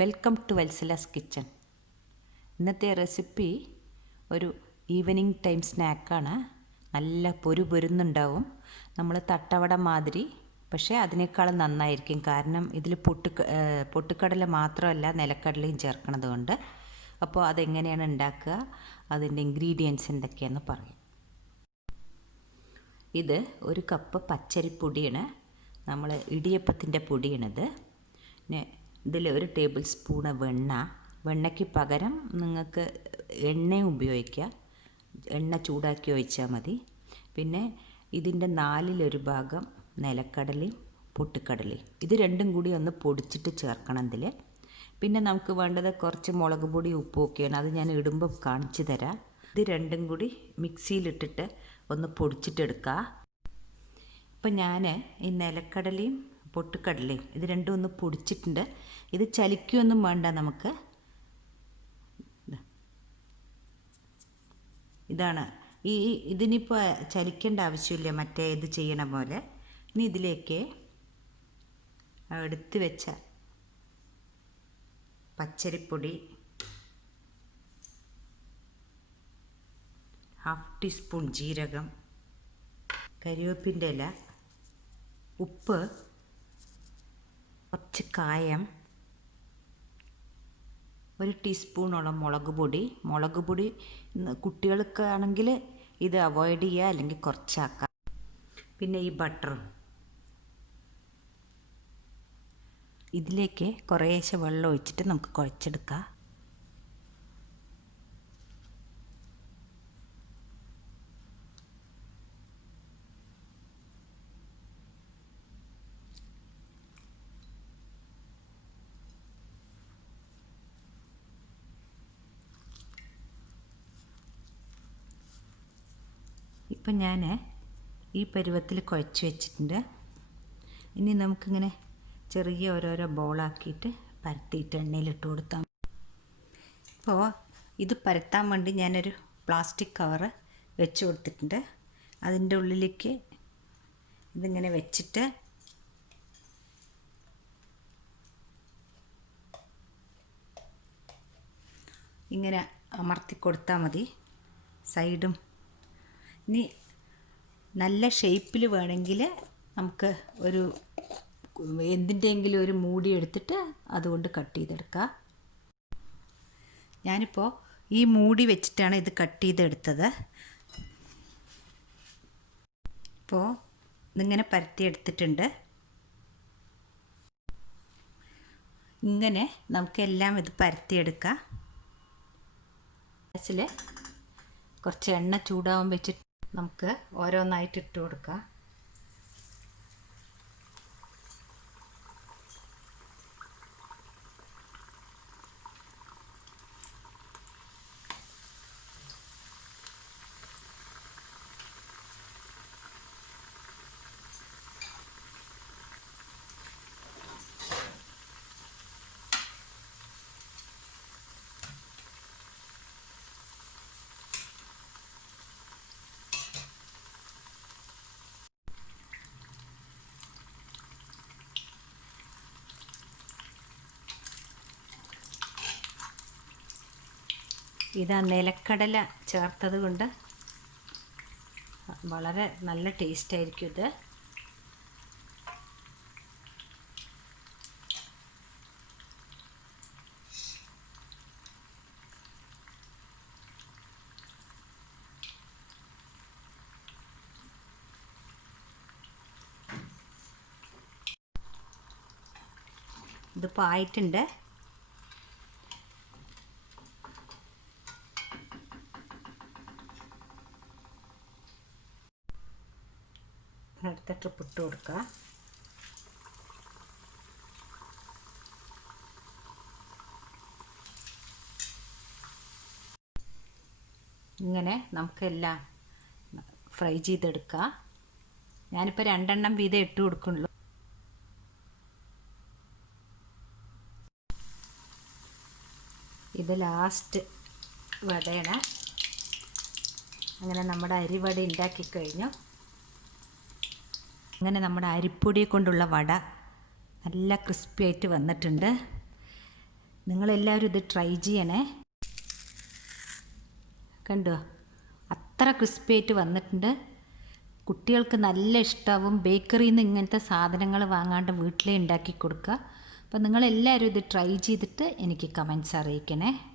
Welcome to Vatsala's kitchen. ഇന്നത്തെ recipe ഒരു evening time സ്നാക്കാണ്. നല്ല പൊരുന്നുണ്ടാവും. നമ്മൾ തട്ടവട മാതിരി, പക്ഷേ അതിനേക്കാളും നന്നായിരിക്കും. കാരണം ഇതിൽ പൊട്ടുക്കടല മാത്രമല്ല നിലക്കടലയും ചേർക്കണത് കൊണ്ട്. അപ്പോൾ അതെങ്ങനെയാണ് ഉണ്ടാക്കുക, അതിൻ്റെ ഇൻഗ്രീഡിയൻസ് എന്തൊക്കെയാണെന്ന് പറയാം. ഇത് 1 കപ്പ് പച്ചരിപ്പൊടിയാണ്, നമ്മൾ ഇടിയപ്പത്തിൻ്റെ പൊടിയാണിത്. പിന്നെ ഇതിൽ 1 ടേബിൾ സ്പൂണ് വെണ്ണയ്ക്ക് പകരം നിങ്ങൾക്ക് എണ്ണയും ഉപയോഗിക്കാം. എണ്ണ ചൂടാക്കി ഒഴിച്ചാൽ മതി. പിന്നെ ഇതിൻ്റെ 4/1 ഭാഗം നിലക്കടലയും പൊട്ടുക്കടലയും, ഇത് രണ്ടും കൂടി ഒന്ന് പൊടിച്ചിട്ട് ചേർക്കണം ഇതിൽ. പിന്നെ നമുക്ക് വേണ്ടത് കുറച്ച് മുളക് പൊടി ഉപ്പൊക്കെയാണ്, അത് ഞാൻ ഇടുമ്പോൾ കാണിച്ചു തരാം. ഇത് രണ്ടും കൂടി മിക്സിയിലിട്ടിട്ട് ഒന്ന് പൊടിച്ചിട്ടെടുക്കുക. ഇപ്പം ഞാൻ ഈ നിലക്കടലയും പൊട്ടുക്കടലയും ഇത് രണ്ടും ഒന്ന് പൊടിച്ചിട്ടുണ്ട്. ഇത് ചലിക്കുകയൊന്നും വേണ്ട നമുക്ക്. ഇതാണ് ഇതിനിപ്പോൾ ചലിക്കേണ്ട ആവശ്യമില്ല, മറ്റേ ഇത് ചെയ്യണ പോലെ. ഇനി ഇതിലേക്ക് എടുത്ത് വെച്ച പച്ചരിപ്പൊടി, 1/2 ടീസ്പൂൺ ജീരകം, കരിവേപ്പിൻ്റെ ഇല, ഉപ്പ്, കുറച്ച് കായം, 1 ടീസ്പൂണോളം മുളക് പൊടി. കുട്ടികൾക്ക് ആണെങ്കിൽ ഇത് അവോയ്ഡ് ചെയ്യുക, അല്ലെങ്കിൽ കുറച്ചാക്കാം. പിന്നെ ഈ ബട്ടറും. ഇതിലേക്ക് കുറേശ്ശെ വെള്ളം ഒഴിച്ചിട്ട് നമുക്ക് കുഴച്ചെടുക്കാം. ഇപ്പം ഞാൻ ഈ പരുവത്തിൽ കുഴച്ച് വെച്ചിട്ടുണ്ട്. ഇനി നമുക്കിങ്ങനെ ചെറിയ ഓരോരോ ബോളാക്കിയിട്ട് പരത്തിയിട്ട് എണ്ണയിലിട്ട് കൊടുത്താൽ. ഇപ്പോൾ ഇത് പരത്താൻ വേണ്ടി ഞാനൊരു പ്ലാസ്റ്റിക് കവറ് വെച്ച് കൊടുത്തിട്ടുണ്ട്. അതിൻ്റെ ഉള്ളിലേക്ക് ഇതിങ്ങനെ വെച്ചിട്ട് ഇങ്ങനെ അമർത്തി കൊടുത്താൽ മതി സൈഡും. ഇനി നല്ല ഷേപ്പിൽ വേണമെങ്കിൽ നമുക്ക് ഒരു എന്തിൻ്റെയെങ്കിലും ഒരു മൂടി എടുത്തിട്ട് അതുകൊണ്ട് കട്ട് ചെയ്തെടുക്കുക. ഞാനിപ്പോൾ ഈ മൂടി വെച്ചിട്ടാണ് ഇത് കട്ട് ചെയ്തെടുത്തത്. ഇപ്പോൾ ഇതിങ്ങനെ പരത്തിയെടുത്തിട്ടുണ്ട്. ഇങ്ങനെ നമുക്കെല്ലാം ഇത് പരത്തിയെടുക്കാം. ഗ്യാസിൽ കുറച്ച് എണ്ണ ചൂടാവാൻ വെച്ചിട്ട് നമുക്ക് ഓരോന്നായിട്ട് ഇട്ട് കൊടുക്കാം. ഇത് നിലക്കടല ചേർത്തത് കൊണ്ട് വളരെ നല്ല ടേസ്റ്റ് ആയിരിക്കും ഇത്. ഇതിപ്പോൾ ആയിട്ടുണ്ട്. അടുത്ത ട്രിപ്പ് ഇട്ട് കൊടുക്കുക. ഇങ്ങനെ നമുക്കെല്ലാം ഫ്രൈ ചെയ്തെടുക്കുക. ഞാനിപ്പോൾ 2 എണ്ണം വീതം ഇട്ട് കൊടുക്കുള്ളൂ. ഇത് ലാസ്റ്റ് വടയാണ്. അങ്ങനെ നമ്മുടെ അരിവട ഉണ്ടാക്കി കഴിഞ്ഞു. അങ്ങനെ നമ്മുടെ അരിപ്പൊടി കൊണ്ടുള്ള വട നല്ല ക്രിസ്പി ആയിട്ട് വന്നിട്ടുണ്ട്. നിങ്ങളെല്ലാവരും ഇത് ട്രൈ ചെയ്യണേ. കണ്ടോ, അത്ര ക്രിസ്പി ആയിട്ട് വന്നിട്ടുണ്ട്. കുട്ടികൾക്ക് നല്ല ഇഷ്ടമാവും. ബേക്കറിയിൽ നിന്ന് ഇങ്ങനത്തെ സാധനങ്ങൾ വാങ്ങാണ്ട് വീട്ടിലേ ഉണ്ടാക്കി കൊടുക്കുക. അപ്പോൾ നിങ്ങളെല്ലാവരും ഇത് ട്രൈ ചെയ്തിട്ട് എനിക്ക് കമൻറ്റ്സ് അറിയിക്കണേ.